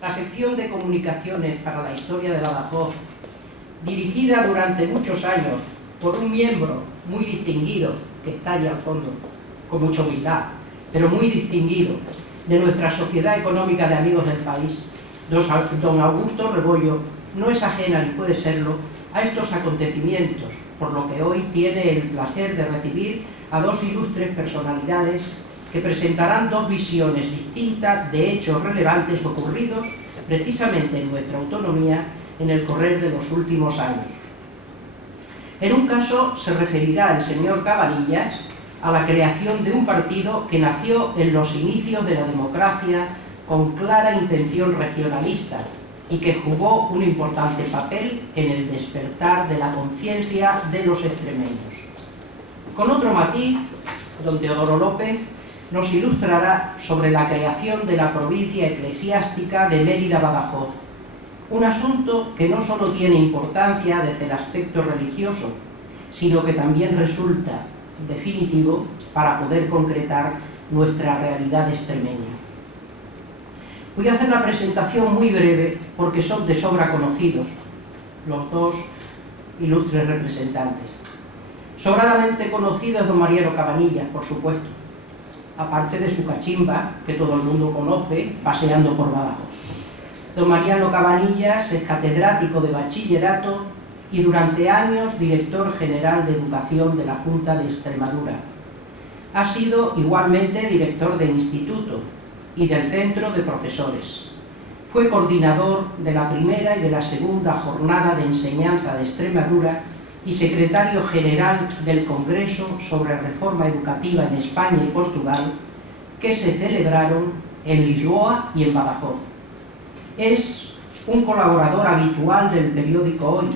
La sección de comunicaciones para la historia de Badajoz, dirigida durante muchos años por un miembro muy distinguido, que está allá al fondo, con mucha humildad, pero muy distinguido, de nuestra Sociedad Económica de Amigos del País, don Augusto Rebollo, no es ajena ni puede serlo a estos acontecimientos, por lo que hoy tiene el placer de recibir a dos ilustres personalidades que presentarán dos visiones distintas de hechos relevantes ocurridos precisamente en nuestra autonomía en el correr de los últimos años. En un caso se referirá el señor Cabanillas a la creación de un partido que nació en los inicios de la democracia con clara intención regionalista y que jugó un importante papel en el despertar de la conciencia de los extremeños. Con otro matiz, don Teodoro López nos ilustrará sobre la creación de la provincia eclesiástica de Mérida-Badajoz, un asunto que no solo tiene importancia desde el aspecto religioso, sino que también resulta definitivo para poder concretar nuestra realidad extremeña. Voy a hacer la presentación muy breve porque son de sobra conocidos los dos ilustres representantes. Sobradamente conocido es don Mariano Cabanillas, por supuesto, aparte de su cachimba, que todo el mundo conoce, paseando por Badajoz. Don Mariano Cabanillas es catedrático de bachillerato y durante años director general de educación de la Junta de Extremadura. Ha sido igualmente director de instituto y del centro de profesores. Fue coordinador de la primera y de la segunda jornada de enseñanza de Extremadura y secretario general del Congreso sobre Reforma Educativa en España y Portugal, que se celebraron en Lisboa y en Badajoz. Es un colaborador habitual del periódico Hoy,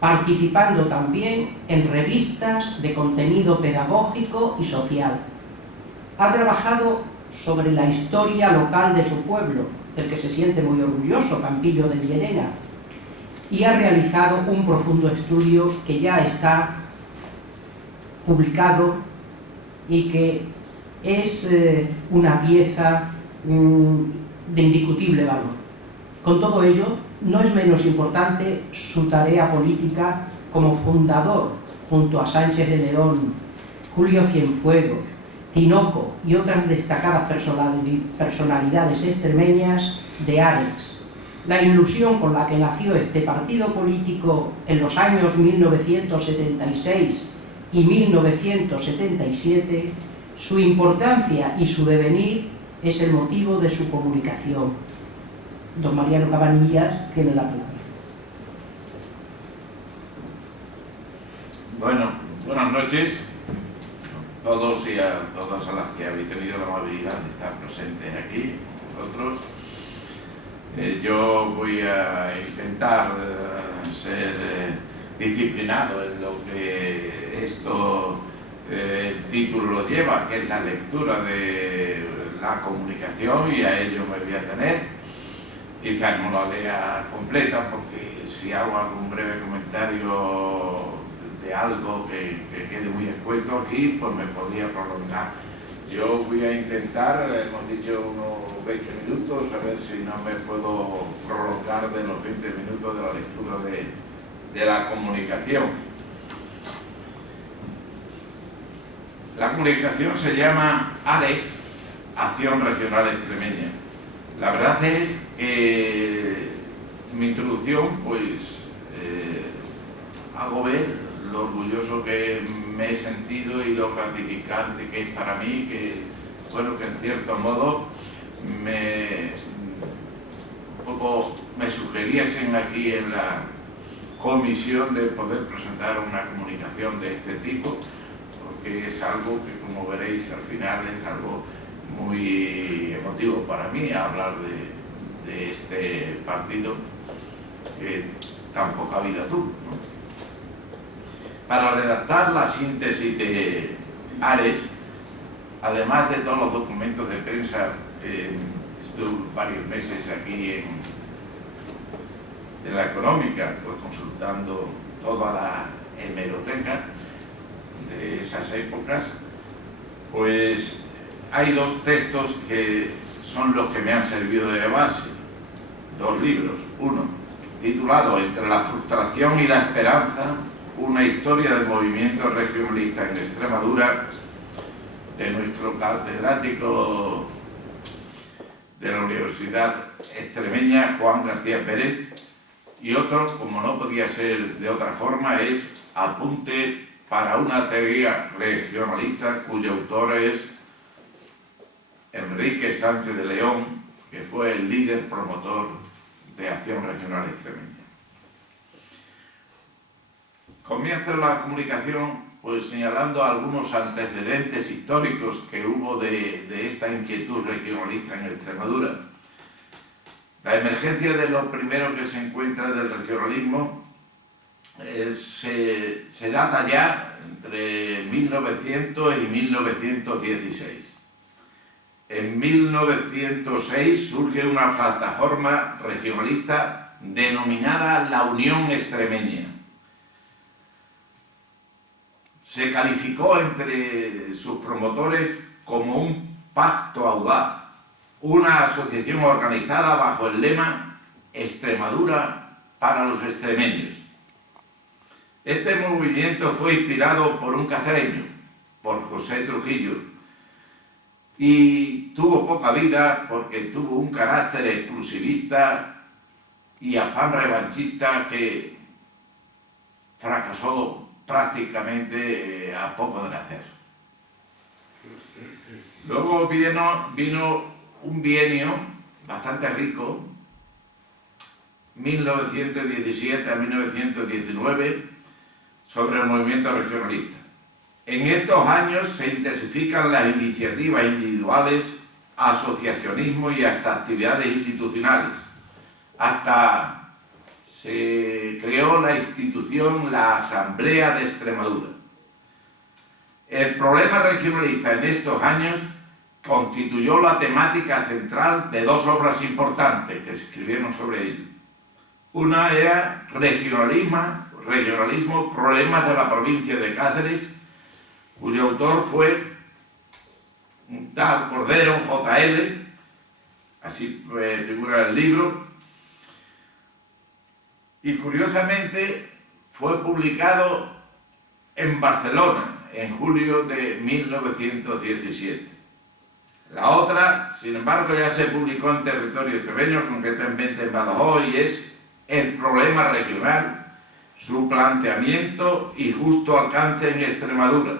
participando también en revistas de contenido pedagógico y social. Ha trabajado sobre la historia local de su pueblo, del que se siente muy orgulloso, Campillo de Llerena, y ha realizado un profundo estudio que ya está publicado y que es una pieza de indiscutible valor. Con todo ello, no es menos importante su tarea política como fundador, junto a Sánchez de León, Julio Cienfuegos, Tinoco y otras destacadas personalidades extremeñas, de Arex. La ilusión con la que nació este partido político en los años 1976 y 1977, su importancia y su devenir es el motivo de su comunicación. Don Mariano Cabanillas tiene la palabra. Bueno, buenas noches a todos y a todas a las que habéis tenido la amabilidad de estar presentes aquí, vosotros. Yo voy a intentar ser disciplinado en lo que el título lo lleva, que es la lectura de la comunicación, y a ello me voy a tener. Quizás no la lea completa, porque si hago algún breve comentario de algo que quede muy escueto aquí, pues me podría prolongar. Yo voy a intentar, hemos dicho unos 20 minutos, a ver si no me puedo prolongar de los 20 minutos de la lectura de la comunicación. La comunicación se llama AREX, Acción Regional Extremeña. La verdad es que mi introducción, pues, hago ver lo orgulloso que me he sentido y lo gratificante que es para mí, que, bueno, que en cierto modo me sugeriesen aquí en la comisión de poder presentar una comunicación de este tipo, porque es algo que, como veréis al final, es algo muy emotivo para mí, hablar de este partido que tan poca vida tuvo, ¿no? Para redactar la síntesis de Ares, además de todos los documentos de prensa, estuve varios meses aquí en la Económica, pues consultando toda la hemeroteca de esas épocas, pues hay dos textos que son los que me han servido de base. 2 libros. Uno, titulado Entre la frustración y la esperanza, una historia del movimiento regionalista en Extremadura, de nuestro catedrático de la Universidad Extremeña, Juan García Pérez, y otro, como no podía ser de otra forma, es Apunte para una teoría regionalista, cuyo autor es Enrique Sánchez de León, que fue el líder promotor de Acción Regional Extremeña. Comienzo la comunicación pues señalando algunos antecedentes históricos que hubo de esta inquietud regionalista en Extremadura. La emergencia de lo primero que se encuentra del regionalismo se data ya entre 1900 y 1916. En 1906 surge una plataforma regionalista denominada la Unión Extremeña. Se calificó entre sus promotores como un pacto audaz, una asociación organizada bajo el lema Extremadura para los extremeños. Este movimiento fue inspirado por un cacereño, por José Trujillo, y tuvo poca vida porque tuvo un carácter exclusivista y afán revanchista que fracasó prácticamente a poco de nacer. Luego vino un bienio bastante rico, 1917 a 1919, sobre el movimiento regionalista. En estos años se intensifican las iniciativas individuales, asociacionismo y hasta actividades institucionales. Hasta se creó la institución, la Asamblea de Extremadura. El problema regionalista en estos años constituyó la temática central de 2 obras importantes que se escribieron sobre ello. Una era Regionalismo, problemas de la provincia de Cáceres, cuyo autor fue un tal Cordero, J.L., así figura el libro, y curiosamente fue publicado en Barcelona en julio de 1917. La otra, sin embargo, ya se publicó en territorio extremeño, concretamente en Badajoz, y es El problema regional, su planteamiento y justo alcance en Extremadura.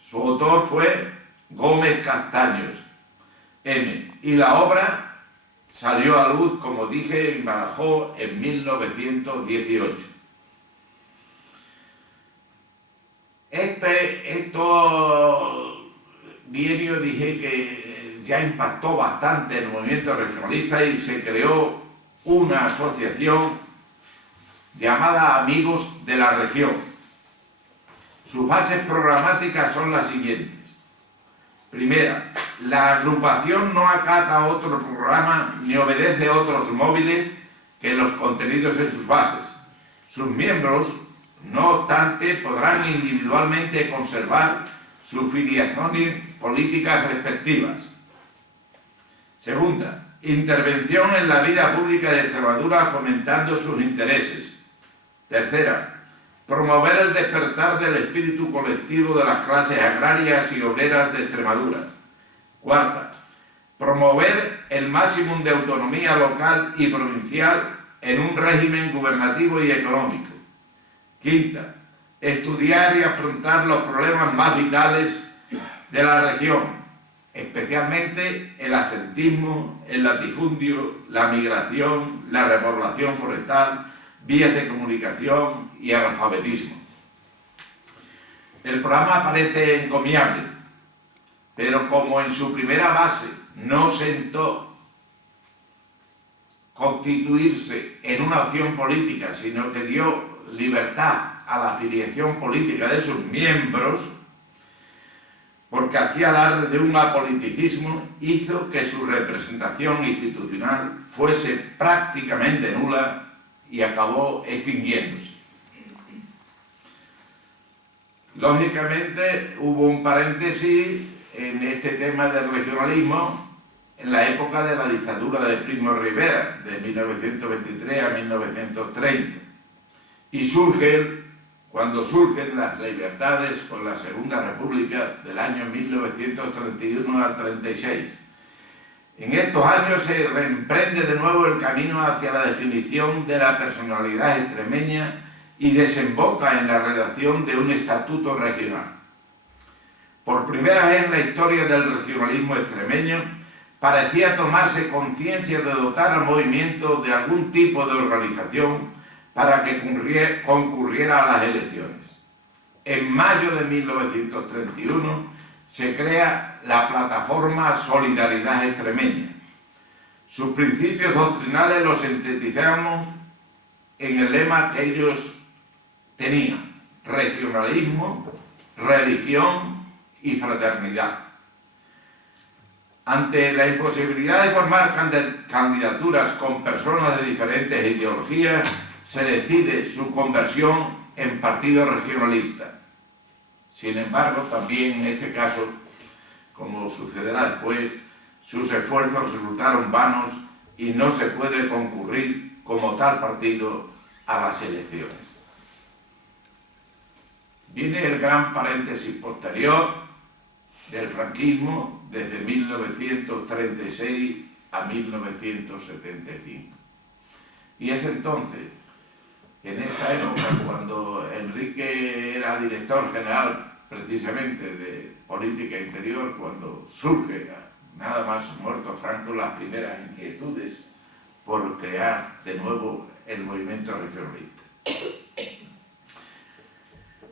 Su autor fue Gómez Castaños, M. Y la obra salió a luz, como dije, en Badajoz en 1918. Estos bienios dije que ya impactó bastante en el movimiento regionalista y se creó una asociación llamada Amigos de la Región. Sus bases programáticas son las siguientes. Primera, la agrupación no acata otro programa ni obedece a otros móviles que los contenidos en sus bases. Sus miembros, no obstante, podrán individualmente conservar sus filiaciones políticas respectivas. Segunda, intervención en la vida pública de Extremadura fomentando sus intereses. Tercera, promover el despertar del espíritu colectivo de las clases agrarias y obreras de Extremadura. Cuarta, promover el máximo de autonomía local y provincial en un régimen gubernativo y económico. Quinta, estudiar y afrontar los problemas más vitales de la región, especialmente el asentismo, el latifundio, la migración, la repoblación forestal, vías de comunicación y analfabetismo. El programa parece encomiable, pero como en su primera base no sentó constituirse en una opción política, sino que dio libertad a la afiliación política de sus miembros, porque hacía alarde de un apoliticismo, hizo que su representación institucional fuese prácticamente nula y acabó extinguiéndose. Lógicamente hubo un paréntesis en este tema del regionalismo en la época de la dictadura de Primo de Rivera, de 1923 a 1930, y cuando surgen las libertades con la Segunda República del año 1931 al 36. En estos años se reemprende de nuevo el camino hacia la definición de la personalidad extremeña y desemboca en la redacción de un estatuto regional. Por primera vez en la historia del regionalismo extremeño, parecía tomarse conciencia de dotar al movimiento de algún tipo de organización para que concurriera a las elecciones. En mayo de 1931 se crea la plataforma Solidaridad Extremeña. Sus principios doctrinales los sintetizamos en el lema que ellos tenían: regionalismo, religión y fraternidad. Ante la imposibilidad de formar candidaturas con personas de diferentes ideologías, se decide su conversión en partido regionalista. Sin embargo, también en este caso, como sucederá después, sus esfuerzos resultaron vanos y no se puede concurrir como tal partido a las elecciones. Viene el gran paréntesis posterior del franquismo desde 1936 a 1975. Y es entonces, en esta época, cuando Enrique era director general precisamente de Política Interior, cuando surge, nada más muerto Franco, las primeras inquietudes por crear de nuevo el movimiento regionalista.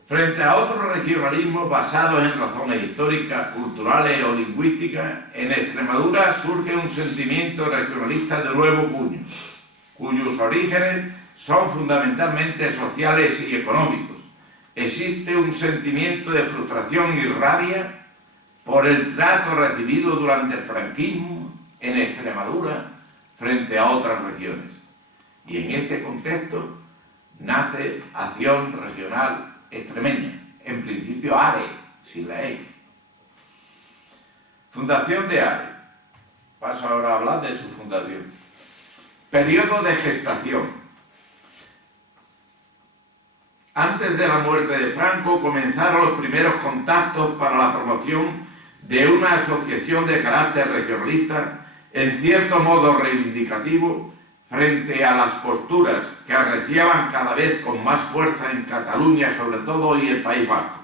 Frente a otros regionalismos basados en razones históricas, culturales o lingüísticas, en Extremadura surge un sentimiento regionalista de nuevo cuño, cuyos orígenes son fundamentalmente sociales y económicos. Existe un sentimiento de frustración y rabia por el trato recibido durante el franquismo en Extremadura frente a otras regiones. Y en este contexto nace Acción Regional Extremeña, en principio ARE, sin la X. Fundación de ARE. Paso ahora a hablar de su fundación. Periodo de gestación. Antes de la muerte de Franco comenzaron los primeros contactos para la promoción de una asociación de carácter regionalista, en cierto modo reivindicativo, frente a las posturas que arreciaban cada vez con más fuerza en Cataluña, sobre todo, y el País Vasco.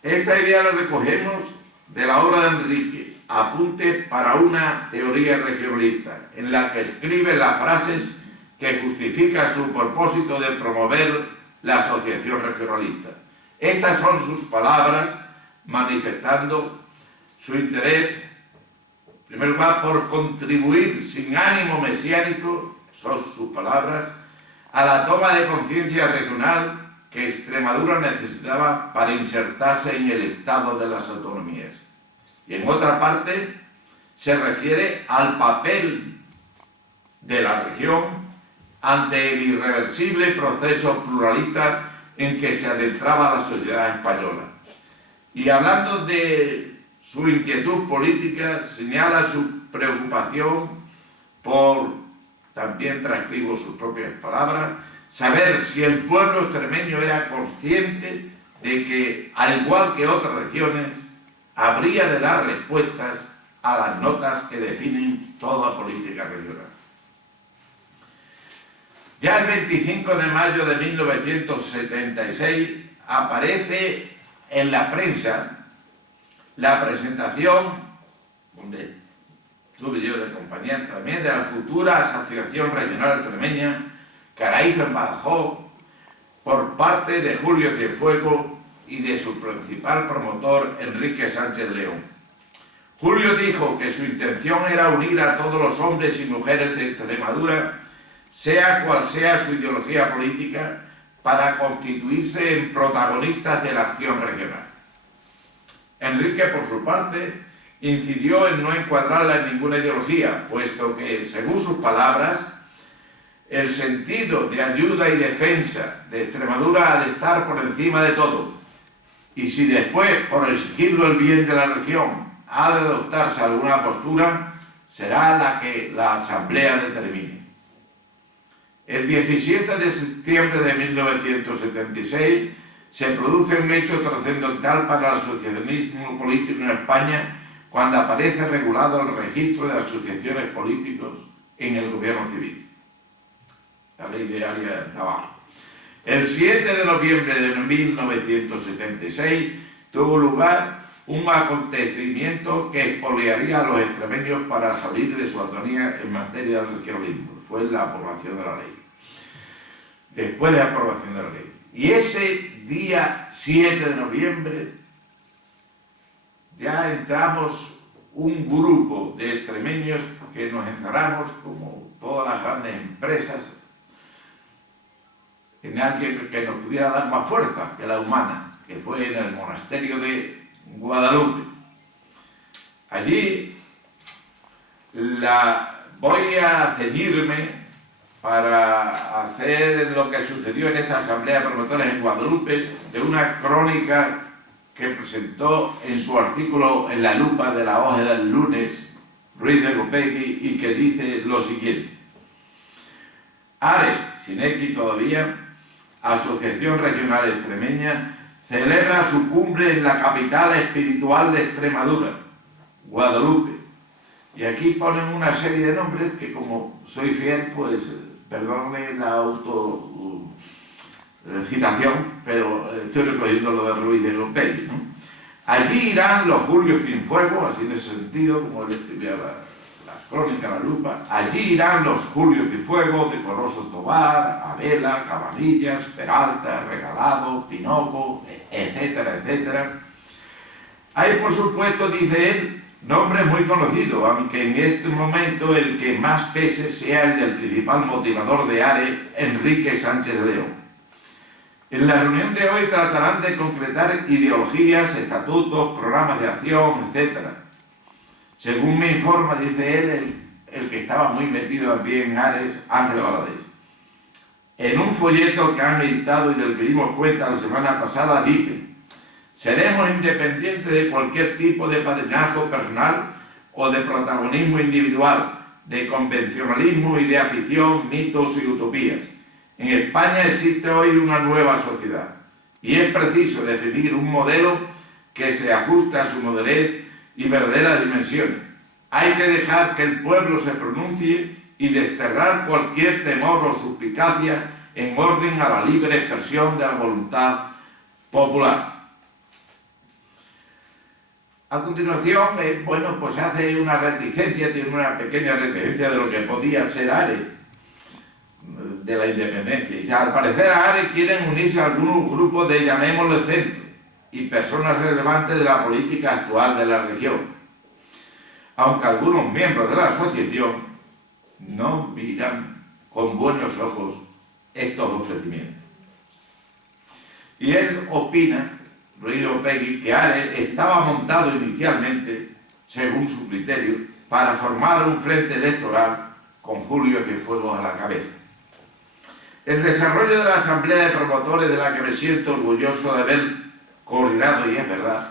Esta idea la recogemos de la obra de Enrique, Apuntes para una teoría regionalista, en la que escribe las frases que justifica su propósito de promover la asociación regionalista. Estas son sus palabras manifestando su interés, en primer lugar, por contribuir sin ánimo mesiánico, son sus palabras, a la toma de conciencia regional que Extremadura necesitaba para insertarse en el estado de las autonomías. Y en otra parte se refiere al papel de la región ante el irreversible proceso pluralista en que se adentraba la sociedad española. Y hablando de su inquietud política, señala su preocupación por, también transcribo sus propias palabras, saber si el pueblo extremeño era consciente de que, al igual que otras regiones, habría de dar respuestas a las notas que definen toda política regional. Ya el 25 de mayo de 1976 aparece en la prensa la presentación, donde tuve yo de compañía también, de la futura Asociación Regional Extremeña, que la hizo en Badajoz por parte de Julio Cienfuegos y de su principal promotor, Enrique Sánchez León. Julio dijo que su intención era unir a todos los hombres y mujeres de Extremadura, sea cual sea su ideología política, para constituirse en protagonistas de la acción regional. Enrique, por su parte, incidió en no encuadrarla en ninguna ideología, puesto que, según sus palabras, el sentido de ayuda y defensa de Extremadura ha de estar por encima de todo. Y si después, por exigirlo el bien de la región, ha de adoptarse alguna postura, será la que la Asamblea determine. El 17 de septiembre de 1976 se produce un hecho trascendental para el asociacionismo político en España cuando aparece regulado el registro de asociaciones políticas en el gobierno civil, la ley de Arias Navarro. El 7 de noviembre de 1976 tuvo lugar un acontecimiento que expoliaría a los extremeños para salir de su autonomía en materia de regionalismo. Fue la aprobación de la ley. Después de la aprobación de la ley. Y ese día 7 de noviembre ya entramos un grupo de extremeños que nos encerramos, como todas las grandes empresas, en alguien que nos pudiera dar más fuerza que la humana, que fue en el monasterio de Guadalupe. Allí voy a ceñirme para hacer lo que sucedió en esta asamblea de promotores en Guadalupe, de una crónica que presentó en su artículo en La Lupa de la Hoja del Lunes, Ruiz de Gopegui, y que dice lo siguiente: ARE, sin X todavía, Asociación Regional Extremeña, celebra su cumbre en la capital espiritual de Extremadura, Guadalupe. Y aquí ponen una serie de nombres que, como soy fiel, pues perdónenme la autocitación, pero estoy recogiendo lo de Ruiz de Gopegui, ¿no? Allí irán los Julios Cienfuegos, así en ese sentido, como él escribía la crónica, La Lupa. Allí irán los Julios Cienfuegos, Decoroso Tobar, Abela, Cabanillas, Peralta, Regalado, Tinoco, etcétera, etcétera. Hay, por supuesto, dice él, nombres muy conocidos, aunque en este momento el que más pese sea el del principal motivador de ARE, Enrique Sánchez de León. En la reunión de hoy tratarán de concretar ideologías, estatutos, programas de acción, etc. Según me informa, dice él, el que estaba muy metido también en ARES, Ángel Valadez. En un folleto que han editado y del que dimos cuenta la semana pasada, dicen: seremos independientes de cualquier tipo de padrinazgo personal o de protagonismo individual, de convencionalismo y de afición, mitos y utopías. En España existe hoy una nueva sociedad y es preciso definir un modelo que se ajuste a su modernidad y verdaderas dimensiones. Hay que dejar que el pueblo se pronuncie y desterrar cualquier temor o suspicacia en orden a la libre expresión de la voluntad popular. A continuación, bueno, pues hace una reticencia, tiene una pequeña reticencia de lo que podía ser ARE, de la independencia. Dice: al parecer a ARE quieren unirse a algunos grupos de, llamémoslo, centro y personas relevantes de la política actual de la región, aunque algunos miembros de la asociación no miran con buenos ojos estos ofrecimientos. Y él opina, Ruiz de Gopegui, que ARE estaba montado inicialmente, según su criterio, para formar un frente electoral con Julio Cienfuegos a la cabeza. El desarrollo de la asamblea de promotores, de la que me siento orgulloso de haber coordinado, y es verdad,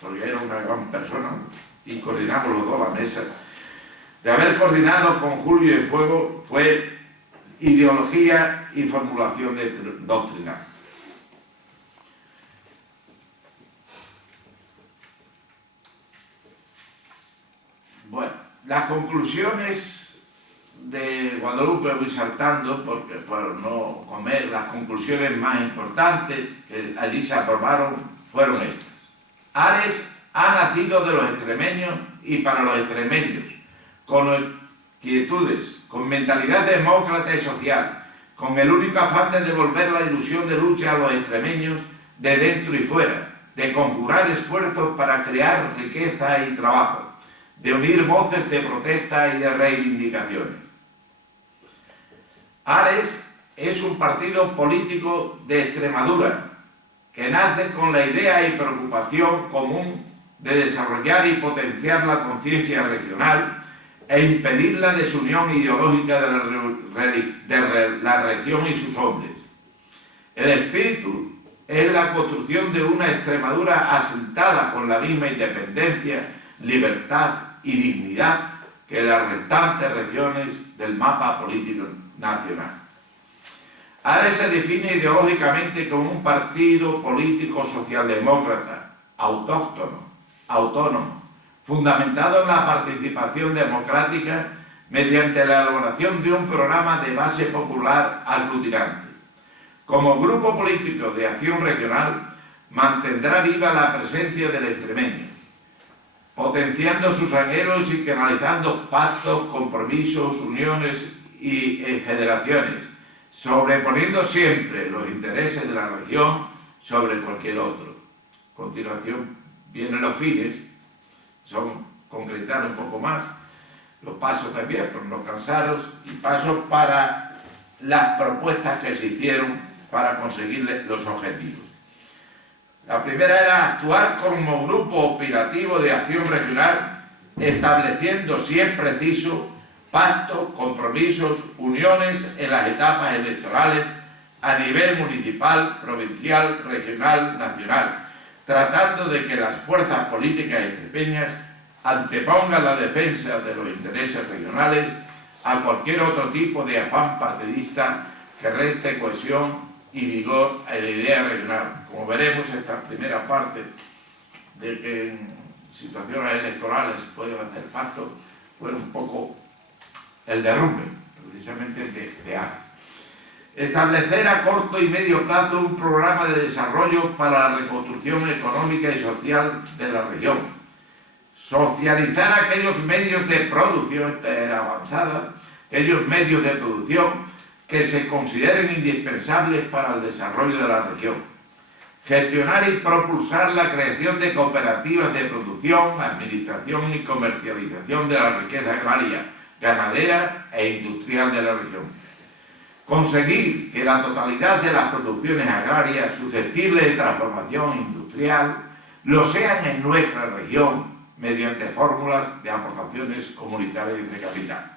porque era una gran persona, y coordinamos los dos la mesa, de haber coordinado con Julio Cienfuegos, fue ideología y formulación doctrinal. Bueno, las conclusiones de Guadalupe voy saltando porque por no comer, las conclusiones más importantes que allí se aprobaron fueron estas. ARES ha nacido de los extremeños y para los extremeños, con inquietudes, con mentalidad demócrata y social, con el único afán de devolver la ilusión de lucha a los extremeños de dentro y fuera, de conjurar esfuerzos para crear riqueza y trabajo, de unir voces de protesta y de reivindicaciones. ARES es un partido político de Extremadura que nace con la idea y preocupación común de desarrollar y potenciar la conciencia regional e impedir la desunión ideológica de la región y sus hombres. El espíritu es la construcción de una Extremadura asentada con la misma independencia, libertad y dignidad que las restantes regiones del mapa político nacional. ARES se define ideológicamente como un partido político socialdemócrata, autóctono, autónomo, fundamentado en la participación democrática mediante la elaboración de un programa de base popular aglutinante. Como grupo político de acción regional, mantendrá viva la presencia del extremeño, potenciando sus anhelos y canalizando pactos, compromisos, uniones y federaciones, sobreponiendo siempre los intereses de la región sobre cualquier otro. A continuación vienen los fines, son concretar un poco más, los pasos también, por no cansaros, y pasos para las propuestas que se hicieron para conseguir los objetivos. La primera era actuar como grupo operativo de acción regional, estableciendo, si es preciso, pactos, compromisos, uniones en las etapas electorales a nivel municipal, provincial, regional, nacional, tratando de que las fuerzas políticas extremeñas antepongan la defensa de los intereses regionales a cualquier otro tipo de afán partidista que reste cohesión y vigor a la idea regional. Como veremos, esta primera parte de que en situaciones electorales pueden hacer pacto fue un poco el derrumbe, precisamente de ARES. Establecer a corto y medio plazo un programa de desarrollo para la reconstrucción económica y social de la región. Socializar aquellos medios de producción avanzada, aquellos medios de producción que se consideren indispensables para el desarrollo de la región. Gestionar y propulsar la creación de cooperativas de producción, administración y comercialización de la riqueza agraria, ganadera e industrial de la región. Conseguir que la totalidad de las producciones agrarias susceptibles de transformación industrial lo sean en nuestra región mediante fórmulas de aportaciones comunitarias de capital.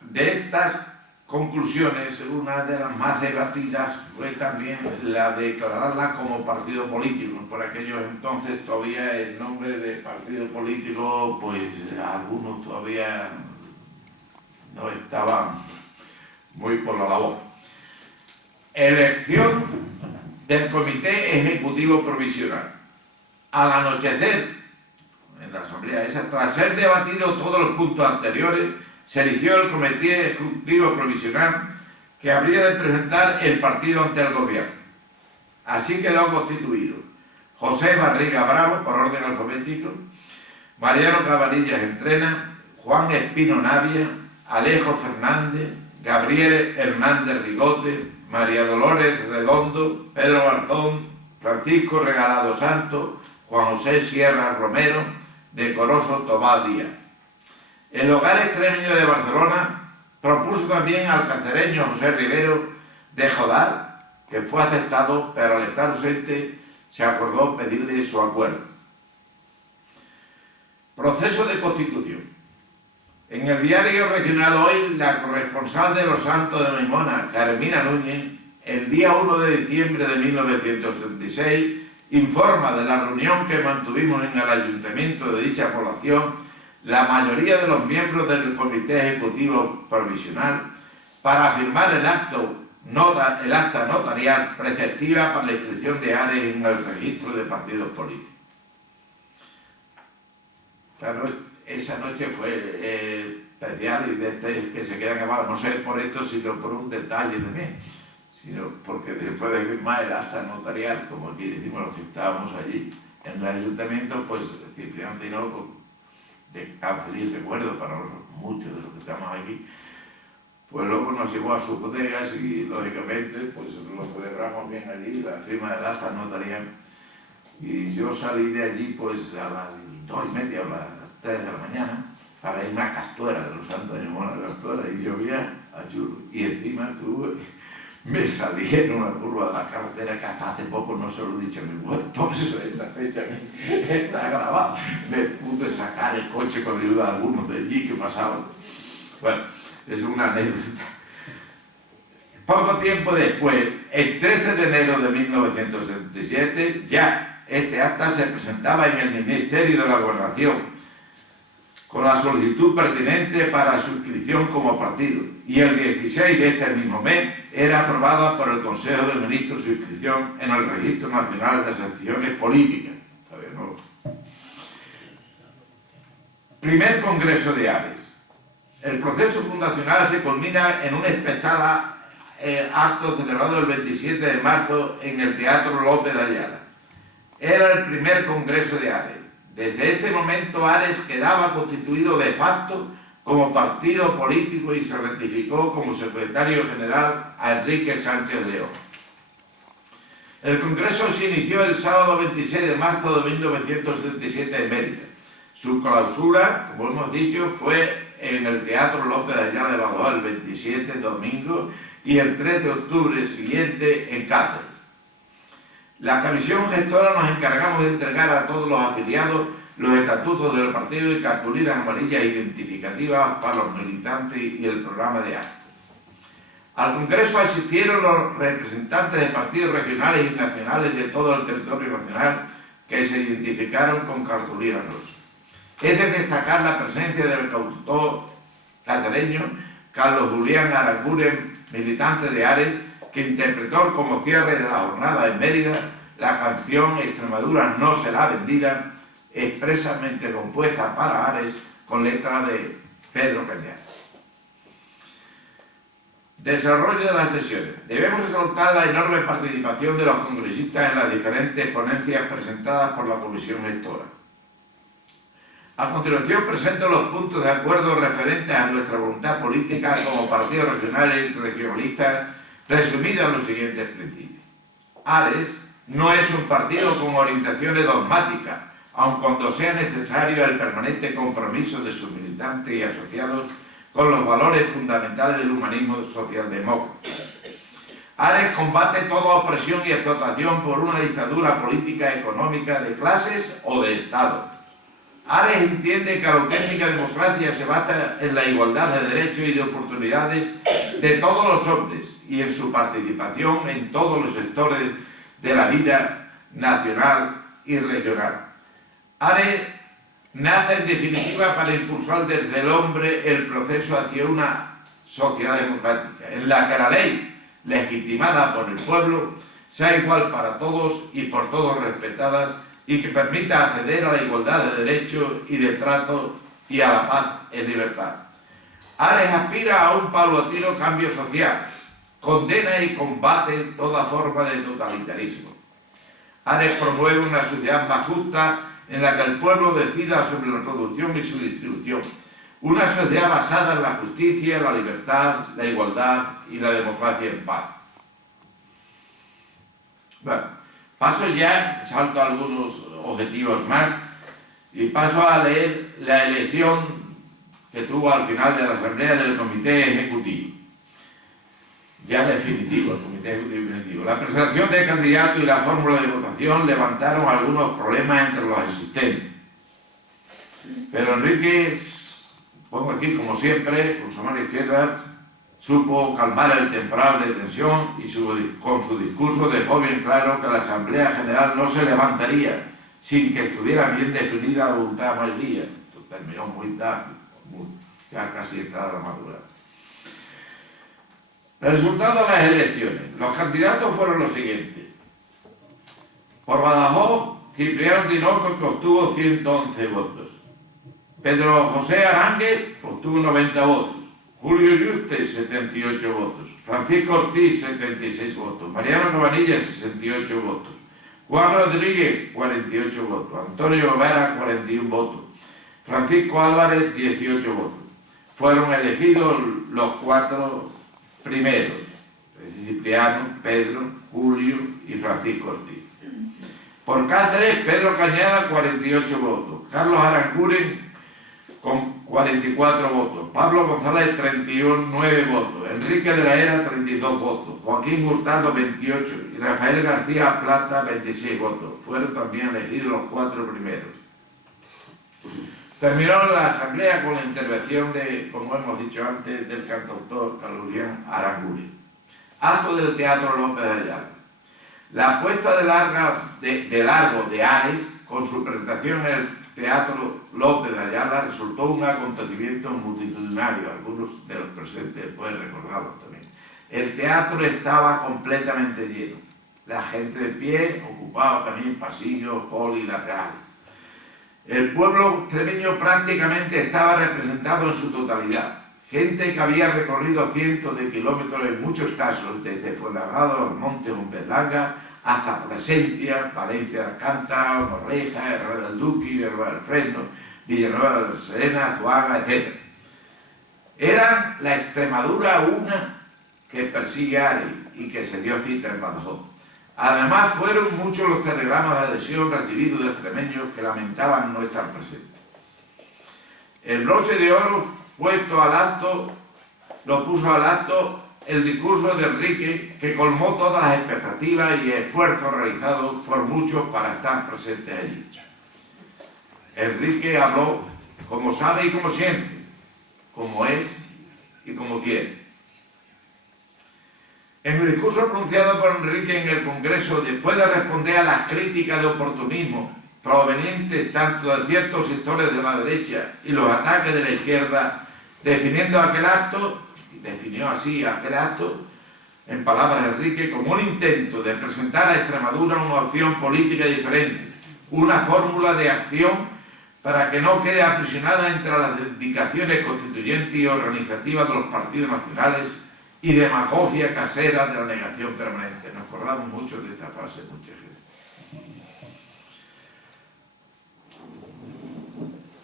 De estas conclusiones, una de las más debatidas fue también la de declararla como partido político. Por aquellos entonces todavía el nombre de partido político, pues algunos todavía no estaban muy por la labor. Elección del Comité Ejecutivo Provisional. Al anochecer, en la asamblea esa, tras ser debatido todos los puntos anteriores, se eligió el Comité Ejecutivo Provisional que habría de presentar el partido ante el gobierno. Así quedó constituido José Barriga Bravo, por orden alfabético, Mariano Cabanillas Entrena, Juan Espino Navia, Alejo Fernández, Gabriel Hernández Rigote, María Dolores Redondo, Pedro Garzón, Francisco Regalado Santos, Juan José Sierra Romero, Decoroso Tomás Díaz. El hogar extremeño de Barcelona propuso también al cacereño José Rivero de Jodar, que fue aceptado, pero al estar ausente se acordó pedirle su acuerdo. Proceso de constitución. En el diario regional Hoy, la corresponsal de Los Santos de Maimona, Carmina Núñez, el día 1 de diciembre de 1976, informa de la reunión que mantuvimos en el ayuntamiento de dicha población la mayoría de los miembros del Comité Ejecutivo Provisional para firmar el acta notarial preceptiva para la inscripción de ARES en el registro de partidos políticos. Claro, esa noche fue especial y de este que se queda grabado, no sé por esto, sino por un detalle también, sino porque después de firmar el acta notarial, como aquí decimos los que estábamos allí en el ayuntamiento, pues Cipriano Tinoco, de tan feliz recuerdo para muchos de los que estamos aquí, pues luego nos llevó a sus bodegas y lógicamente pues lo celebramos bien allí, la firma del acta notarial, y yo salí de allí pues a las 2:30 o las 3 de la mañana para irme a Castuera, de Los Santos de Maimona de Castuera, y llovía a churro, y encima me salí en una curva de la carretera que hasta hace poco no se lo he dicho a mi mujer, por eso esta fecha está grabada. Me pude sacar el coche con ayuda de algunos de allí que pasaban. Bueno, es una anécdota. Poco tiempo después, el 13 de enero de 1977, ya este acta se presentaba en el Ministerio de la Gobernación con la solicitud pertinente para suscripción como partido, y el 16 de este mismo mes era aprobada por el Consejo de Ministros su inscripción en el Registro Nacional de Asociaciones Políticas. Primer Congreso de Ares. El proceso fundacional se culmina en un espectacular acto celebrado el 27 de marzo en el Teatro López de Ayala. Era el primer Congreso de Ares. Desde este momento Ares quedaba constituido de facto como partido político y se rectificó como secretario general a Enrique Sánchez León. El Congreso se inició el sábado 26 de marzo de 1977 en Mérida. Su clausura, como hemos dicho, fue en el Teatro López de Ayala de Badajoz el 27, domingo, y el 3 de octubre siguiente en Cáceres. La comisión gestora nos encargamos de entregar a todos los afiliados los estatutos del partido y cartulinas amarillas identificativas para los militantes y el programa de actos. Al Congreso asistieron los representantes de partidos regionales y nacionales de todo el territorio nacional que se identificaron con cartulinas rosas. Es de destacar la presencia del cantautor cacereño Carlos Julián Aranguren, militante de Ares, que interpretó como cierre de la jornada en Mérida la canción Extremadura no será vendida, expresamente compuesta para Ares con letra de Pedro Cañada. Desarrollo de las sesiones. Debemos resaltar la enorme participación de los congresistas en las diferentes ponencias presentadas por la comisión gestora. A continuación presento los puntos de acuerdo referentes a nuestra voluntad política como partidos regionales y regionalistas, resumidos en los siguientes principios. Ares no es un partido con orientaciones dogmáticas, aun cuando sea necesario el permanente compromiso de sus militantes y asociados con los valores fundamentales del humanismo socialdemócrata. Ares combate toda opresión y explotación por una dictadura política, económica, de clases o de Estado. Ares entiende que la auténtica democracia se basa en la igualdad de derechos y de oportunidades de todos los hombres y en su participación en todos los sectores de la vida nacional y regional. Ares nace en definitiva para impulsar desde el hombre el proceso hacia una sociedad democrática, en la que la ley, legitimada por el pueblo, sea igual para todos y por todos respetadas, y que permita acceder a la igualdad de derechos y de trato y a la paz en libertad. Ares aspira a un paulatino cambio social, condena y combate toda forma de totalitarismo. Ares promueve una sociedad más justa en la que el pueblo decida sobre la producción y su distribución. Una sociedad basada en la justicia, la libertad, la igualdad y la democracia en paz. Bueno, paso ya, salto a algunos objetivos más y paso a leer la elección que tuvo al final de la asamblea del comité ejecutivo. Ya definitivo, el comité ejecutivo definitivo. La presentación de candidatos y la fórmula de votación levantaron algunos problemas entre los asistentes. Pero Enrique, pongo aquí como siempre, con su mano izquierda, supo calmar el temporal de tensión y con su discurso dejó bien claro que la Asamblea General no se levantaría sin que estuviera bien definida la voluntad de mayoría. Esto terminó muy tarde, ya casi entrada la madrugada. El resultado de las elecciones. Los candidatos fueron los siguientes. Por Badajoz, Cipriano Tinoco, que obtuvo 111 votos. Pedro José Aránguez obtuvo 90 votos. Julio Yuste, 78 votos. Francisco Ortiz, 76 votos. Mariano Cabanillas, 68 votos. Juan Rodríguez, 48 votos. Antonio Vera, 41 votos. Francisco Álvarez, 18 votos. Fueron elegidos los 4 primeros: Cipriano, Pedro, Julio y Francisco Ortiz. Por Cáceres, Pedro Cañada, 48 votos. Carlos Aranguren, con 44 votos. Pablo González, 39 votos. Enrique de la Era, 32 votos. Joaquín Hurtado, 28. Y Rafael García Plata, 26 votos. Fueron también elegidos los 4 primeros. Terminó la asamblea con la intervención de, como hemos dicho antes, del cantautor Carlos Julián Aranguren. Acto del Teatro López de Ayala. La puesta de largo de Ares, con su presentación en el Teatro López de Ayala, resultó un acontecimiento multitudinario. Algunos de los presentes pueden recordarlo también. El teatro estaba completamente lleno. La gente de pie ocupaba también pasillos, hall y laterales. El pueblo extremeño prácticamente estaba representado en su totalidad. Gente que había recorrido cientos de kilómetros en muchos casos, desde Fuenlabrada, Monte Berlanga, hasta Plasencia, Valencia de Alcántara, Morreja, Herrera del Duque, Villanueva del Fresno, Villanueva de la Serena, Azuaga, etc. Eran la Extremadura una que persigue a Ares y que se dio cita en Badajoz. Además, fueron muchos los telegramas de adhesión recibidos de extremeños que lamentaban no estar presentes. El broche de oro puesto al acto, lo puso al acto el discurso de Enrique, que colmó todas las expectativas y esfuerzos realizados por muchos para estar presentes allí. Enrique habló como sabe y como siente, como es y como quiere. En el discurso pronunciado por Enrique en el Congreso, después de responder a las críticas de oportunismo provenientes tanto de ciertos sectores de la derecha y los ataques de la izquierda, definió así aquel acto, en palabras de Enrique, como un intento de presentar a Extremadura una opción política diferente, una fórmula de acción para que no quede aprisionada entre las indicaciones constituyentes y organizativas de los partidos nacionales y demagogia casera de la negación permanente. Nos acordamos mucho de esta frase, mucha gente.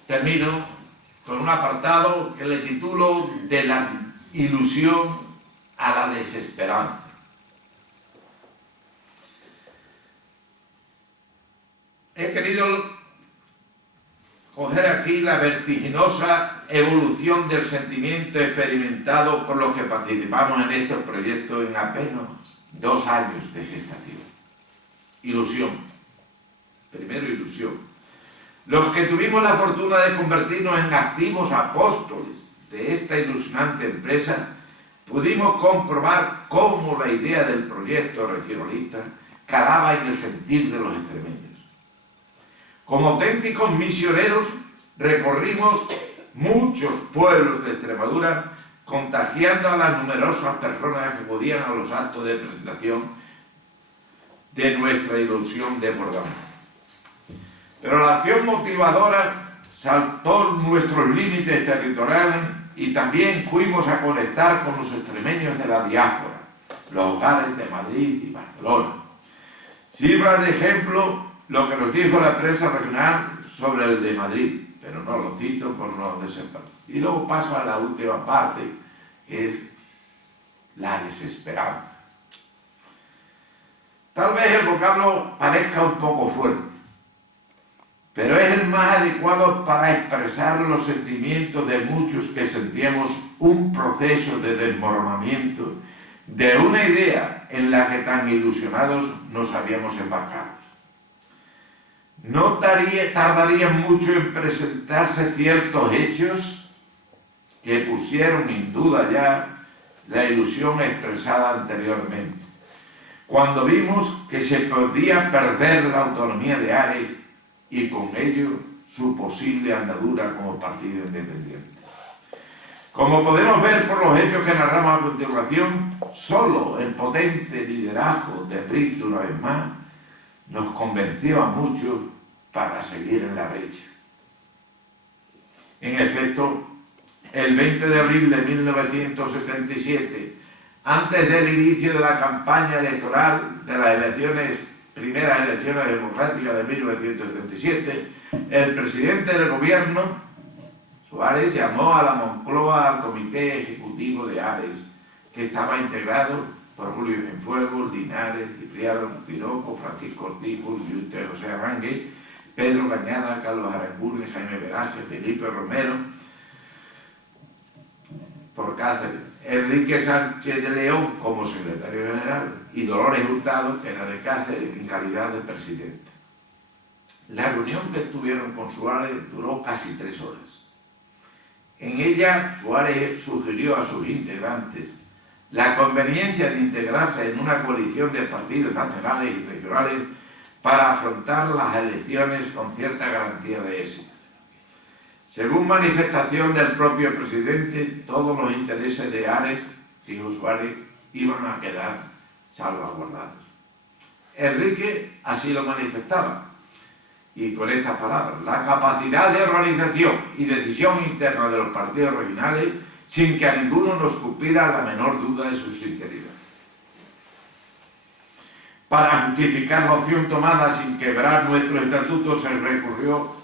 Termino con un apartado que le titulo De la ilusión a la desesperanza. He querido coger aquí la vertiginosa evolución del sentimiento experimentado por los que participamos en estos proyectos en apenas 2 años de gestación. Ilusión. Primero, ilusión. Los que tuvimos la fortuna de convertirnos en activos apóstoles de esta ilusionante empresa, pudimos comprobar cómo la idea del proyecto regionalista calaba en el sentir de los extremeños. Como auténticos misioneros recorrimos muchos pueblos de Extremadura, contagiando a las numerosas personas que acudían a los actos de presentación de nuestra ilusión desbordante. Pero la acción motivadora saltó nuestros límites territoriales y también fuimos a conectar con los extremeños de la diáspora, los hogares de Madrid y Barcelona. Sirva de ejemplo lo que nos dijo la prensa regional sobre el de Madrid, pero no lo cito por no desempatar. Y luego paso a la última parte, que es la desesperanza. Tal vez el vocablo parezca un poco fuerte, pero es el más adecuado para expresar los sentimientos de muchos que sentíamos un proceso de desmoronamiento de una idea en la que tan ilusionados nos habíamos embarcado. No tardarían mucho en presentarse ciertos hechos que pusieron en duda ya la ilusión expresada anteriormente, cuando vimos que se podía perder la autonomía de Ares y con ello su posible andadura como partido independiente. Como podemos ver por los hechos que narramos a continuación, solo el potente liderazgo de Enrique, una vez más, nos convenció a muchos para seguir en la brecha. En efecto, el 20 de abril de 1977, antes del inicio de la campaña electoral de las primeras elecciones democráticas de 1977, el presidente del gobierno, Suárez, llamó a la Moncloa al Comité Ejecutivo de Ares, que estaba integrado por Julio Cienfuegos, Linares, Cipriano Piroco, Francisco Ortiz, Julio José Arrangue, Pedro Cañada, Carlos Aranguren, Jaime Velázquez, Felipe Romero, por Cáceres, Enrique Sánchez de León como secretario general y Dolores Hurtado, que era de Cáceres, en calidad de presidente. La reunión que tuvieron con Suárez duró casi 3 horas. En ella, Suárez sugirió a sus integrantes la conveniencia de integrarse en una coalición de partidos nacionales y regionales para afrontar las elecciones con cierta garantía de éxito. Según manifestación del propio presidente, todos los intereses de Ares y Suárez iban a quedar salvaguardados. Enrique así lo manifestaba, y con estas palabras: la capacidad de organización y decisión interna de los partidos regionales, sin que a ninguno nos cupiera la menor duda de su sinceridad. Para justificar la opción tomada sin quebrar nuestro estatuto, se recurrió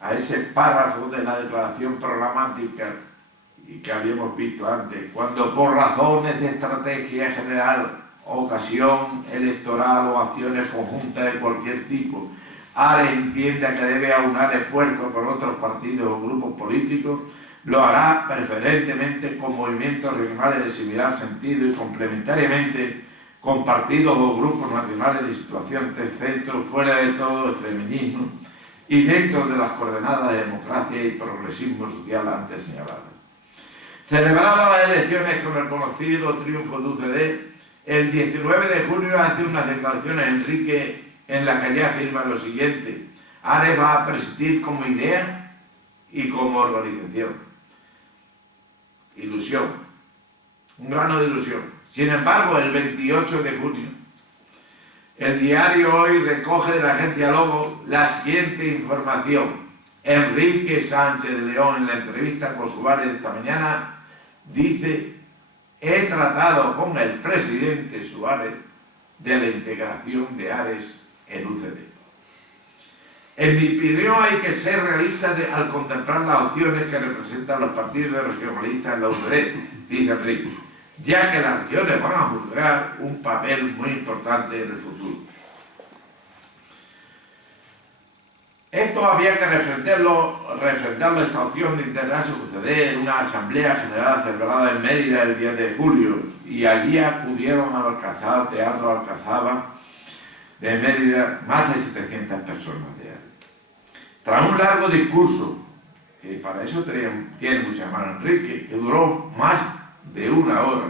a ese párrafo de la declaración programática y que habíamos visto antes, cuando por razones de estrategia general, ocasión electoral o acciones conjuntas de cualquier tipo, Ares entienda que debe aunar esfuerzos con otros partidos o grupos políticos, lo hará preferentemente con movimientos regionales de similar sentido y complementariamente con partidos o grupos nacionales de situación de centro, fuera de todo extremismo y dentro de las coordenadas de democracia y progresismo social antes señaladas. Celebradas las elecciones con el conocido triunfo de UCD, el 19 de junio hace unas declaraciones Enrique en las que ya afirma lo siguiente: Ares va a persistir como idea y como organización. Ilusión, un grano de ilusión. Sin embargo, el 28 de junio, el diario Hoy recoge de la agencia Lobo la siguiente información. Enrique Sánchez de León, en la entrevista con Suárez esta mañana, dice: he tratado con el presidente Suárez de la integración de Ares en UCD. En mi opinión hay que ser realistas al contemplar las opciones que representan los partidos regionalistas en la UCD, dice Enrique, ya que las regiones van a jugar un papel muy importante en el futuro. Esto había que refrendarlo esta opción de integrarse en UCD en una asamblea general celebrada en Mérida el 10 de julio, y allí acudieron al Teatro Alcazaba de Mérida más de 700 personas de Ares. Tras un largo discurso, que para eso tiene mucha mano Enrique, que duró más de una hora,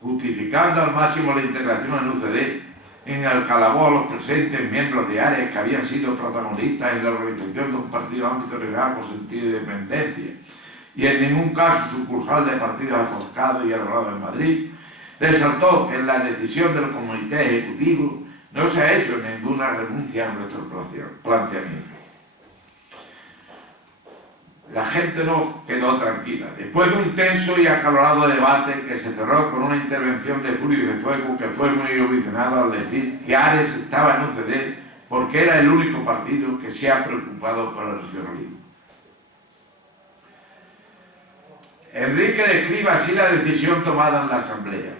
justificando al máximo la integración en UCD, en el que alabó a los presentes miembros de Ares que habían sido protagonistas en la organización de un partido ámbito regional con sentido de independencia y en ningún caso sucursal de partidos aforcados y elaborados en Madrid, resaltó que en la decisión del Comité Ejecutivo no se ha hecho ninguna renuncia a nuestro planteamiento. La gente no quedó tranquila. Después de un tenso y acalorado debate que se cerró con una intervención de Julio de Fuego, que fue muy ovacionado al decir que Ares estaba en UCD porque era el único partido que se ha preocupado por el regionalismo. Enrique describe así la decisión tomada en la Asamblea.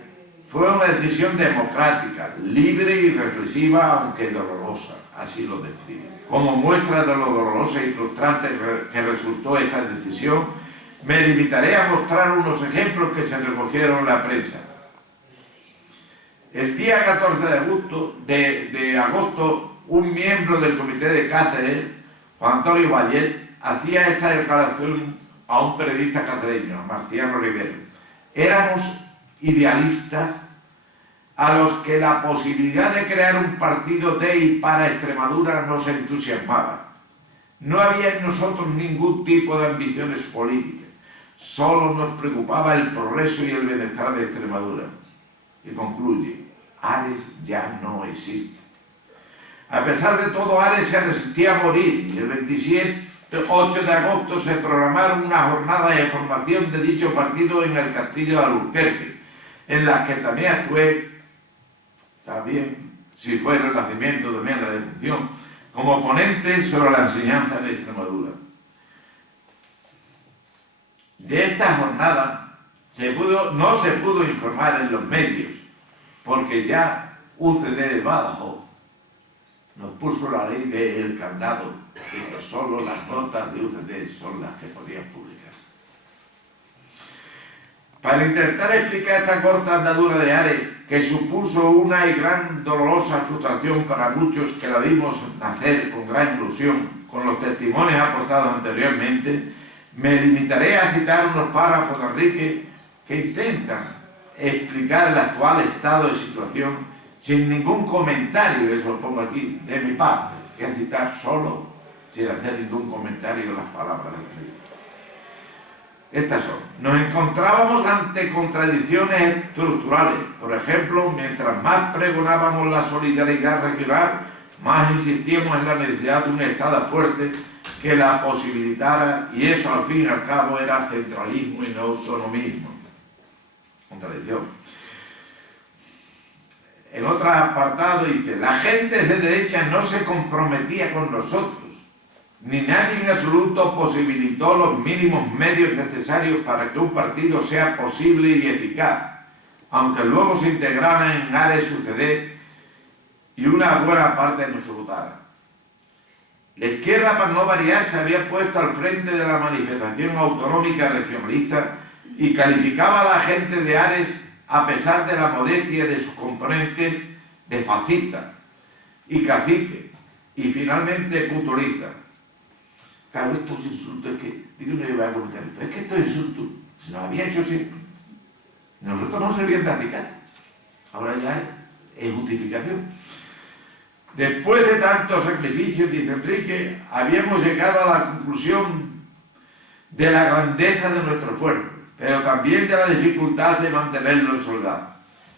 Fue una decisión democrática, libre y reflexiva, aunque dolorosa, así lo describe. Como muestra de lo dolorosa y frustrante que resultó esta decisión, me limitaré a mostrar unos ejemplos que se recogieron en la prensa. El día 14 de agosto, un miembro del Comité de Cáceres, Juan Antonio Vallet, hacía esta declaración a un periodista cacereño, Marciano Rivero. Éramos idealistas a los que la posibilidad de crear un partido de y para Extremadura nos entusiasmaba. No había en nosotros ningún tipo de ambiciones políticas, solo nos preocupaba el progreso y el bienestar de Extremadura. Y concluye: Ares ya no existe. A pesar de todo, Ares se resistía a morir, y el 8 de agosto se programaron una jornada de formación de dicho partido en el Castillo de Alburquerque, en la que también actué, si fue el nacimiento también la defunción, como ponente sobre la enseñanza de Extremadura. De esta jornada no se pudo informar en los medios, porque ya UCD de Badajoz nos puso la ley del candado, que solo las notas de UCD son las que podían publicarse. Para intentar explicar esta corta andadura de Ares, que supuso una y gran dolorosa frustración para muchos que la vimos nacer con gran ilusión, con los testimonios aportados anteriormente, me limitaré a citar unos párrafos de Enrique que intentan explicar el actual estado de situación sin ningún comentario, eso lo pongo aquí, de mi parte. Voy a citar solo, sin hacer ningún comentario, las palabras del rey. Estas son: nos encontrábamos ante contradicciones estructurales. Por ejemplo, mientras más pregonábamos la solidaridad regional, más insistíamos en la necesidad de un Estado fuerte que la posibilitara, y eso al fin y al cabo era centralismo y no autonomismo. Contradicción. En otro apartado dice: la gente de derecha no se comprometía con nosotros, ni nadie en absoluto posibilitó los mínimos medios necesarios para que un partido sea posible y eficaz, aunque luego se integraran en Ares UCD y una buena parte nos votara. La izquierda, para no variar, se había puesto al frente de la manifestación autonómica regionalista y calificaba a la gente de Ares, a pesar de la modestia de sus componentes, de fascista y cacique y finalmente puturista. Claro, estos insultos es que, digo, no iba a comentar esto, es que estos insultos se nos había hecho siempre. Nosotros no servían de acicate, ahora ya es justificación. Después de tantos sacrificios, dice Enrique, habíamos llegado a la conclusión de la grandeza de nuestro esfuerzo, pero también de la dificultad de mantenerlo en soledad.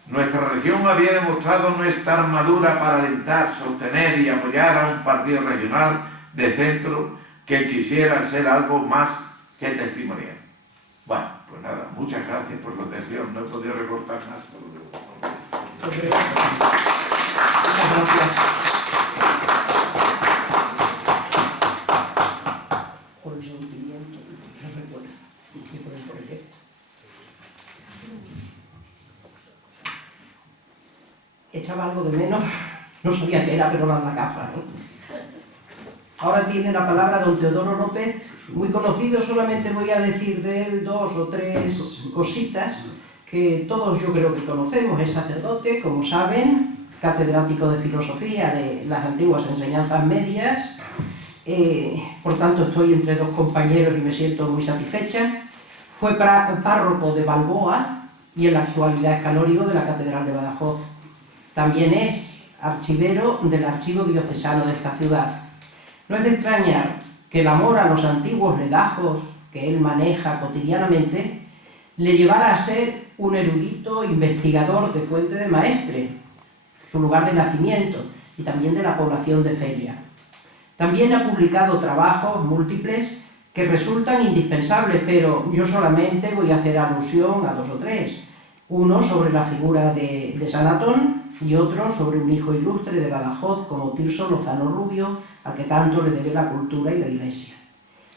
Nuestra región había demostrado no estar madura para alentar, sostener y apoyar a un partido regional de centro que quisiera ser algo más que testimonial. Bueno, pues nada, muchas gracias por la atención. No he podido recortar más. Muchas gracias. Por el sentimiento, el refuerzo y por el proyecto. Echaba algo de menos, no sabía qué era, pero la gafa, ¿eh? Ahora tiene la palabra don Teodoro López, muy conocido. Solamente voy a decir de él 2 o 3 cositas que todos yo creo que conocemos. Es sacerdote, como saben, catedrático de filosofía de las antiguas enseñanzas medias, por tanto estoy entre 2 compañeros y me siento muy satisfecha. Fue párroco de Balboa y en la actualidad es canónigo de la Catedral de Badajoz. También es archivero del archivo diocesano de esta ciudad. No es de extrañar que el amor a los antiguos legajos que él maneja cotidianamente le llevara a ser un erudito investigador de Fuente de Maestre, su lugar de nacimiento, y también de la población de Feria. También ha publicado trabajos múltiples que resultan indispensables, pero yo solamente voy a hacer alusión a 2 o 3. Uno sobre la figura de San Antón y otro sobre un hijo ilustre de Badajoz como Tirso Lozano Rubio, al que tanto le debe la cultura y la Iglesia.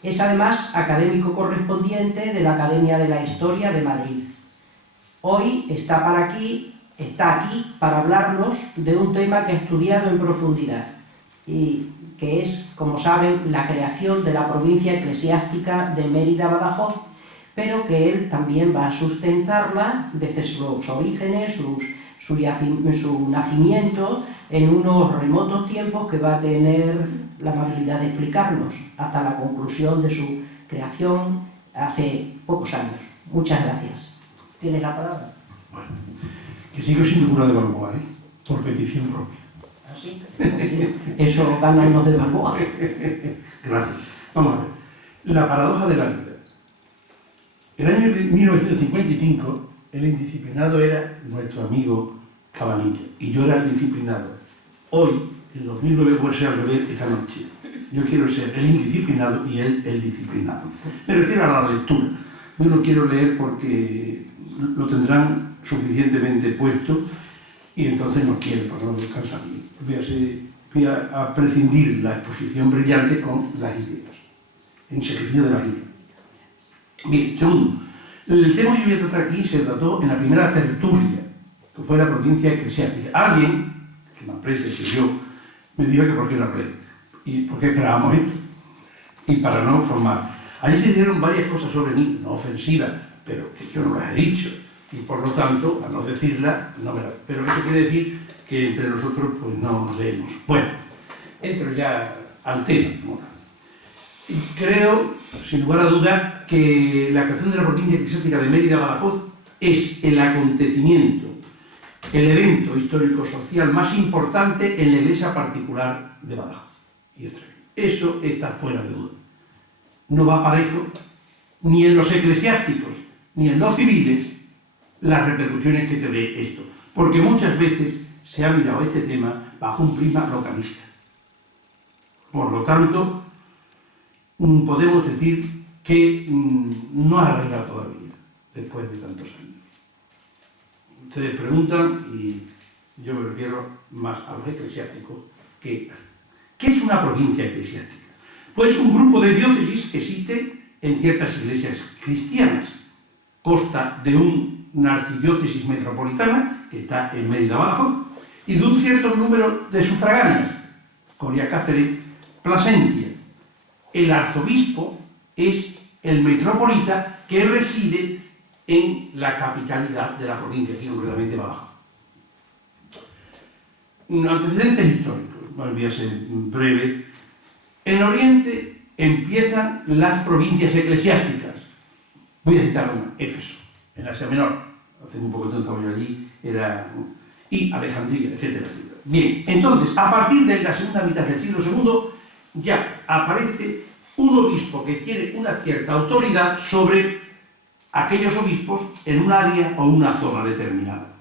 Es además académico correspondiente de la Academia de la Historia de Madrid. Hoy está aquí para hablarnos de un tema que ha estudiado en profundidad y que es, como saben, la creación de la provincia eclesiástica de Mérida-Badajoz, pero que él también va a sustentarla desde sus orígenes, su nacimiento, en unos remotos tiempos que va a tener la amabilidad de explicarnos hasta la conclusión de su creación hace pocos años. Muchas gracias. ¿Tienes la palabra? Bueno, que sigo siendo cura de Balboa, por petición propia. ¿Así? Eso ganarnos de Balboa. Gracias. Vamos a ver. La paradoja de la vida. En el año 1955, el indisciplinado era nuestro amigo Cabanilla y yo era el disciplinado. Hoy, en 2009, puede ser al revés esta noche. Yo quiero ser el indisciplinado y él el disciplinado. Me refiero a la lectura. Yo no quiero leer porque lo tendrán suficientemente puesto y entonces no quiero, para no cansarme. Voy a prescindir la exposición brillante con las ideas, en sacrificio de las ideas. Bien, segundo, el tema que yo voy a tratar aquí se trató en la primera tertulia, que fue la provincia eclesiástica. Alguien, que me aprecia que yo, me dijo que por qué no hablé, y por qué esperábamos esto, y para no formar. Allí se dieron varias cosas sobre mí, no ofensivas, pero que yo no las he dicho, y por lo tanto, al no decirlas, no me las... Pero eso quiere decir que entre nosotros pues no nos leemos. Bueno, entro ya al tema. Creo, sin lugar a dudas, que la creación de la provincia eclesiástica de Mérida-Badajoz es el acontecimiento, el evento histórico-social más importante en la iglesia particular de Badajoz y Extremadura. Eso está fuera de duda. No va parejo ni en los eclesiásticos ni en los civiles las repercusiones que te dé esto, porque muchas veces se ha mirado este tema bajo un prisma localista. Por lo tanto, podemos decir que no ha arraigado todavía, después de tantos años. Ustedes preguntan, y yo me refiero más a los eclesiásticos, ¿qué es una provincia eclesiástica? Pues un grupo de diócesis que existe en ciertas iglesias cristianas. Consta de una archidiócesis metropolitana, que está en Mérida, Badajoz, y de un cierto número de sufragáneas, Coria, Cáceres, Plasencia. El arzobispo es el metropolita que reside en la capitalidad de la provincia, aquí concretamente Badajoz. Antecedentes históricos, voy a ser breve. En Oriente empiezan las provincias eclesiásticas. Voy a citar una, Éfeso, en Asia Menor. Hace un poco de tiempo estaba yo allí, y Alejandría, etcétera, etcétera. Bien, entonces, a partir de la segunda mitad del siglo II, ya aparece un obispo que tiene una cierta autoridad sobre aquellos obispos en un área o una zona determinada.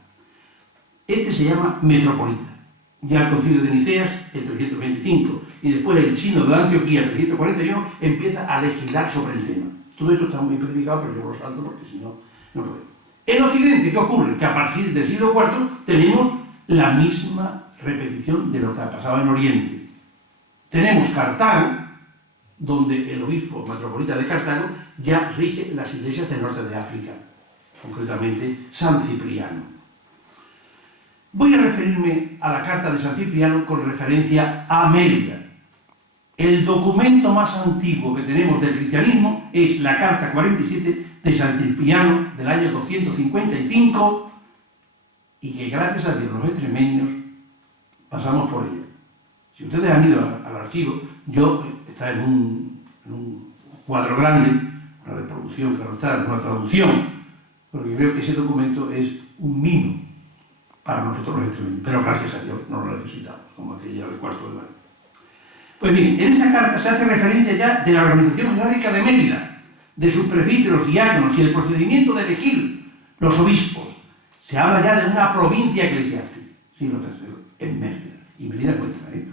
Este se llama metropolita. Ya el Concilio de Niceas, el 325, y después el Sínodo de Antioquía, el 341, empieza a legislar sobre el tema. Todo esto está muy especificado, pero yo lo salto porque si no, no puedo. En Occidente, ¿qué ocurre? Que a partir del siglo IV tenemos la misma repetición de lo que pasaba en Oriente. Tenemos Cartago, donde el obispo metropolita de Cartago ya rige las iglesias del norte de África, concretamente San Cipriano. Voy a referirme a la carta de San Cipriano con referencia a Mérida. El documento más antiguo que tenemos del cristianismo es la carta 47 de San Cipriano del año 255, y que gracias a Dios los extremeños pasamos por ella. Si ustedes han ido al archivo, está en un cuadro grande, una reproducción, claro está, una traducción, porque creo que ese documento es un mimo para nosotros los extremeños, pero gracias a Dios no lo necesitamos, como aquella del cuarto de mayo. Pues bien, en esa carta se hace referencia ya de la organización jerárquica de Mérida, de sus presbíteros, diáconos y el procedimiento de elegir los obispos. Se habla ya de una provincia eclesiástica, siglo III, en Mérida. Y Mérida nuestra, ¿eh?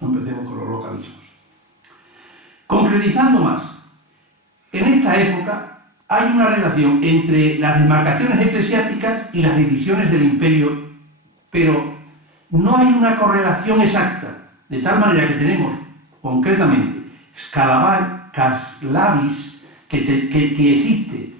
No empecemos con los localismos. Concretizando más, en esta época hay una relación entre las demarcaciones eclesiásticas y las divisiones del imperio, pero no hay una correlación exacta, de tal manera que tenemos concretamente Scalavis, que existe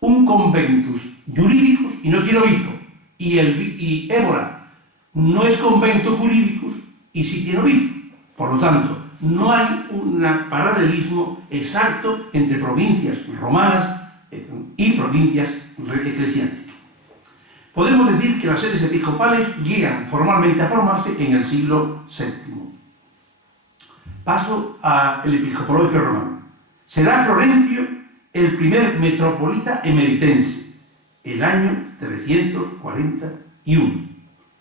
un conventus juridicus y no tiene obispo, y Évora no es conventus juridicus y sí tiene obispo. Por lo tanto, no hay un paralelismo exacto entre provincias romanas y provincias eclesiásticas. Podemos decir que las sedes episcopales llegan formalmente a formarse en el siglo VII. Paso al episcopologio romano. Será Florencio el primer metropolita emeritense, el año 341.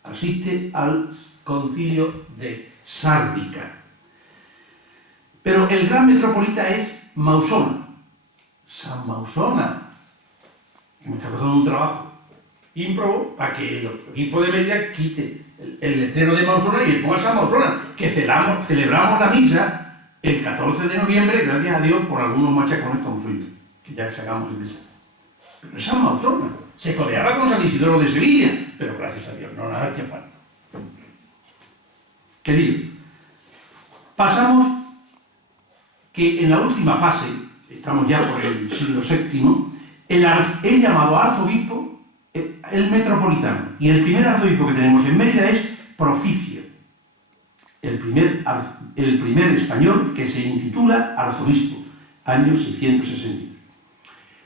Asiste al concilio de Sárdica. Pero el gran metropolita es Mausona, San Mausona, que me está costando un trabajo ímprobo para que el obispo de Mérida quite el letrero de Mausona y le ponga San Mausona, que celebramos la misa el 14 de noviembre, gracias a Dios, por algunos machacones como soy yo, que ya sacamos el desastre. Pero es San Mausona, se codeaba con San Isidoro de Sevilla, pero gracias a Dios, no nos ha hecho falta. Querido, pasamos que en la última fase, estamos ya por el siglo VII, el llamado arzobispo, el metropolitano, y el primer arzobispo que tenemos en Mérida es Proficio, el primer español que se intitula arzobispo, año 663.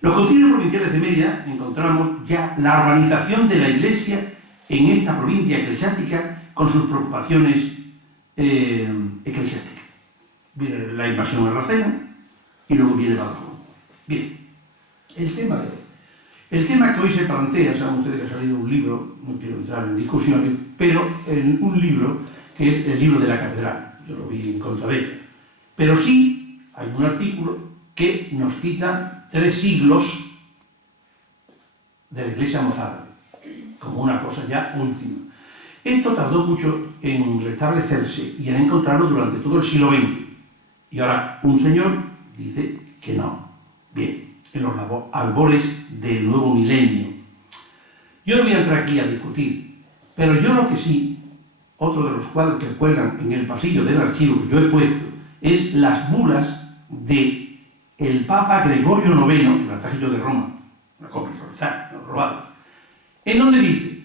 Los concilios provinciales de Mérida encontramos ya la organización de la Iglesia en esta provincia eclesiástica con sus preocupaciones eclesiásticas. Viene la invasión sarracena y luego viene Badajoz. Bien, el tema de hoy. El tema que hoy se plantea, saben ustedes que ha salido un libro, no quiero entrar en discusiones, pero en un libro que es el libro de la catedral, yo lo vi en contra de ella. Pero sí hay un artículo que nos quita 3 siglos de la Iglesia mozárabe, como una cosa ya última. Esto tardó mucho en restablecerse y en encontrarlo durante todo el siglo XX. Y ahora un señor dice que no. Bien, en los albores del nuevo milenio. Yo no voy a entrar aquí a discutir, pero yo lo que sí, otro de los cuadros que cuelgan en el pasillo del archivo que yo he puesto, es las bulas de el Papa Gregorio IX, que las traje yo de Roma, una copia robada, en donde dice